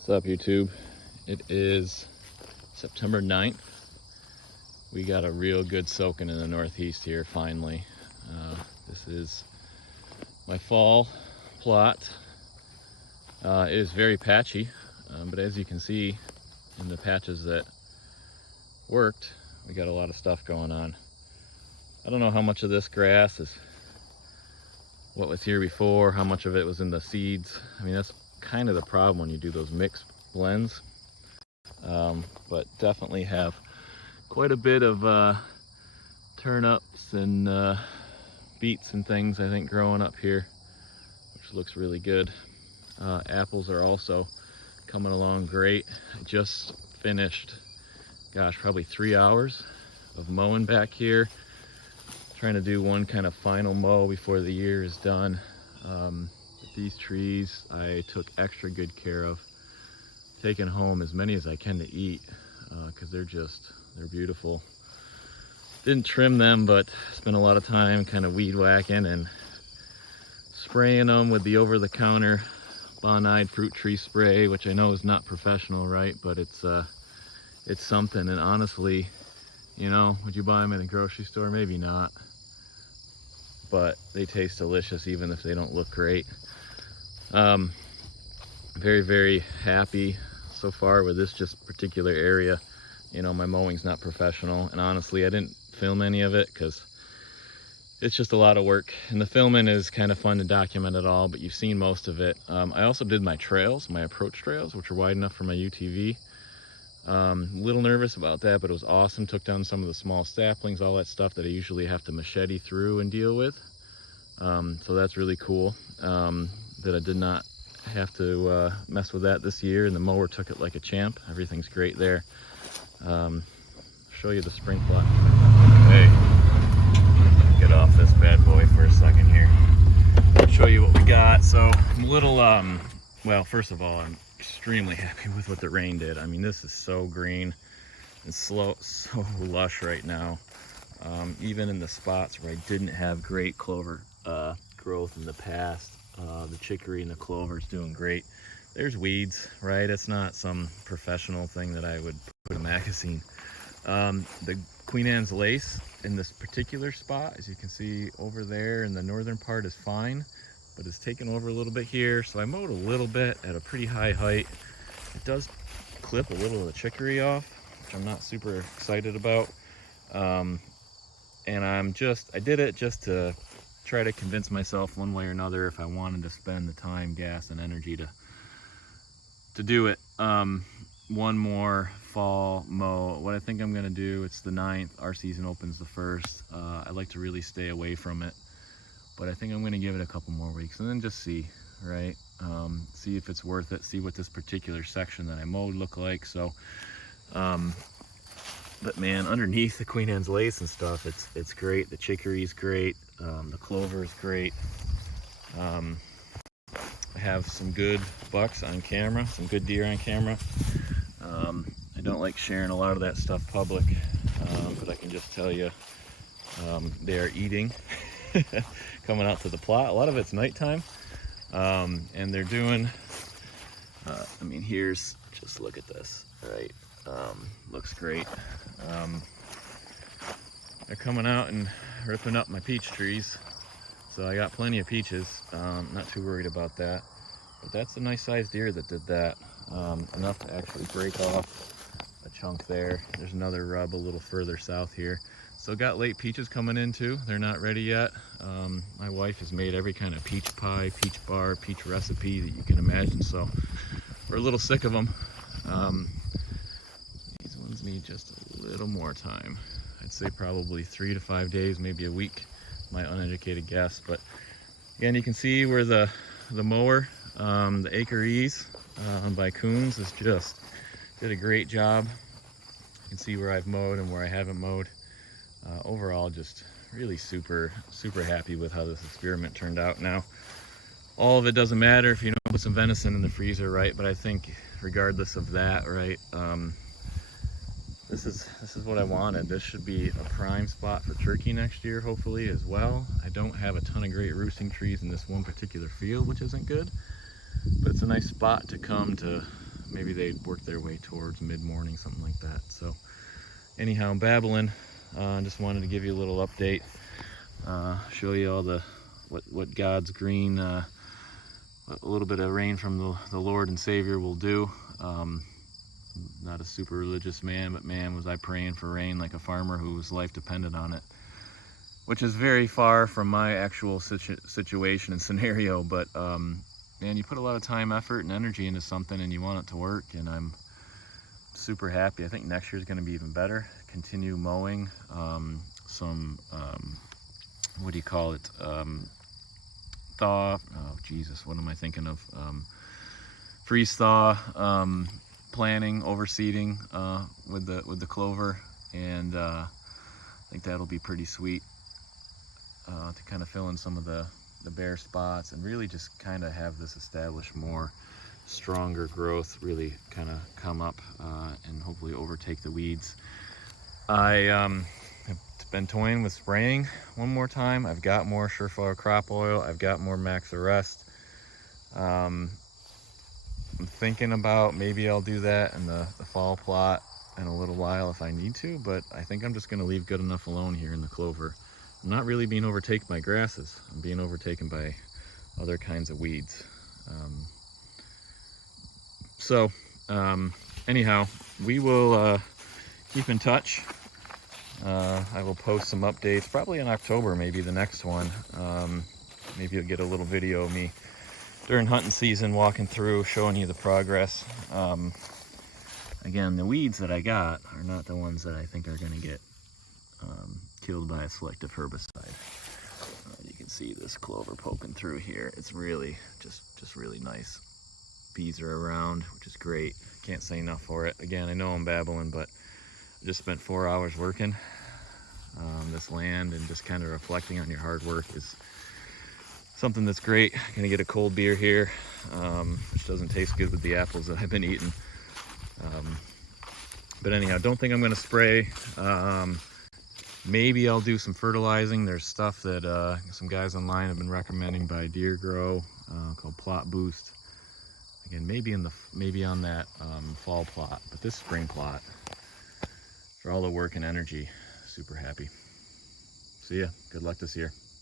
What's up, YouTube? It is September 9th. We got a real good soaking in the northeast here finally. This is my fall plot. It is very patchy, but as you can see in the patches that worked, we got a lot of stuff going on. I don't know how much of this grass is what was here before, how much of it was in the seeds. I mean, that's kind of the problem when you do those mixed blends. But definitely have quite a bit of turnips and beets and things, I think, growing up here, which looks really good. Apples are also coming along great. I just finished, gosh, probably 3 hours of mowing back here, trying to do one kind of final mow before the year is done. These trees I took extra good care of, taking home as many as I can to eat, because they're beautiful. Didn't trim them, but spent a lot of time kind of weed whacking and spraying them with the over-the-counter Bonide fruit tree spray, which I know is not professional, right? But it's something. And honestly, you know, would you buy them in a grocery store? Maybe not, but they taste delicious even if they don't look great. Very, very happy so far with this just particular area. You know, my mowing's not professional, and honestly I didn't film any of it because it's just a lot of work, and the filming is kind of fun to document it all, but you've seen most of it. I also did my trails, my approach trails, which are wide enough for my UTV. A little nervous about that, but it was awesome. Took down some of the small saplings, all that stuff that I usually have to machete through and deal with. So that's really cool, that I did not have to mess with that this year, and the mower took it like a champ. Everything's great there. Show you the spring plot. Okay, get off this bad boy for a second here. Show you what we got. So I'm a little, well, first of all, I'm extremely happy with what the rain did. I mean, this is so green and so lush right now. Even in the spots where I didn't have great clover growth in the past, the chicory and the clover is doing great. There's weeds, right? It's not some professional thing that I would put in a magazine. The Queen Anne's lace in this particular spot, as you can see over there in the northern part, is fine, but it's taken over a little bit here. So I mowed a little bit at a pretty high height. It does clip a little of the chicory off, which I'm not super excited about. And I did it just to try to convince myself one way or another if I wanted to spend the time, gas, and energy to do it. One more fall mow. What I think I'm gonna do, it's the 9th, our season opens the 1st. I like to really stay away from it, but I think I'm gonna give it a couple more weeks and then just see, right? See if it's worth it, see what this particular section that I mowed look like. So, but man, underneath the Queen Anne's lace and stuff, it's great. The chicory's great. The clover is great. I have some good bucks on camera, some good deer on camera. I don't like sharing a lot of that stuff public, but I can just tell you, they are eating, coming out to the plot. A lot of it's nighttime, and they're doing, I mean, just look at this, right? Looks great. They're coming out and ripping up my peach trees, so I got plenty of peaches. Not too worried about that, but that's a nice sized deer that did that. Enough to actually break off a chunk there. There's another rub a little further south here. So got late peaches coming in too. They're not ready yet. My wife has made every kind of peach pie, peach bar, peach recipe that you can imagine, so we're a little sick of them. These ones need just a little more time. I'd say probably 3 to 5 days, maybe a week, my uneducated guess. But again, you can see where the mower, the Acre-Ease by Coons, is just did a great job. You can see where I've mowed and where I haven't mowed. Overall, just really super happy with how this experiment turned out. Now, all of it doesn't matter if you don't put some venison in the freezer, right? But I think regardless of that, right, this is what I wanted. This should be a prime spot for turkey next year, hopefully, as well. I don't have a ton of great roosting trees in this one particular field, which isn't good, but it's a nice spot to come to maybe they work their way towards mid-morning, something like that. So anyhow, I'm babbling. Just wanted to give you a little update, show you all the what God's green, a little bit of rain from the Lord and Savior will do. Not a super religious man, but man, was I praying for rain like a farmer whose life depended on it, which is very far from my actual situation and scenario. But man, you put a lot of time, effort, and energy into something, and you want it to work, and I'm super happy. I think next year is going to be even better. Continue mowing some what do you call it, thaw, oh Jesus, what am I thinking of, freeze thaw, planting, overseeding with the clover, and I think that'll be pretty sweet to kind of fill in some of the bare spots and really just kind of have this establish more stronger growth, really kind of come up and hopefully overtake the weeds. I have been toying with spraying one more time. I've got more Surefire crop oil. I've got more Max Arrest. I'm thinking about maybe I'll do that in the fall plot in a little while if I need to, but I think I'm just going to leave good enough alone here in the clover. I'm not really being overtaken by grasses. I'm being overtaken by other kinds of weeds. Anyhow, we will keep in touch. I will post some updates probably in October, maybe the next one. Maybe you'll get a little video of me during hunting season walking through, showing you the progress. Again, the weeds that I got are not the ones that I think are going to get killed by a selective herbicide. You can see this clover poking through here. It's really just really nice. Bees are around, which is great. Can't say enough for it. Again, I know I'm babbling, but I just spent 4 hours working this land, and just kind of reflecting on your hard work is something that's great. Gonna get a cold beer here, which doesn't taste good with the apples that I've been eating. But anyhow, don't think I'm gonna spray. Maybe I'll do some fertilizing. There's stuff that some guys online have been recommending by Deer Grow called Plot Boost. Again, maybe on that fall plot, but this spring plot, for all the work and energy, super happy. See ya. Good luck this year.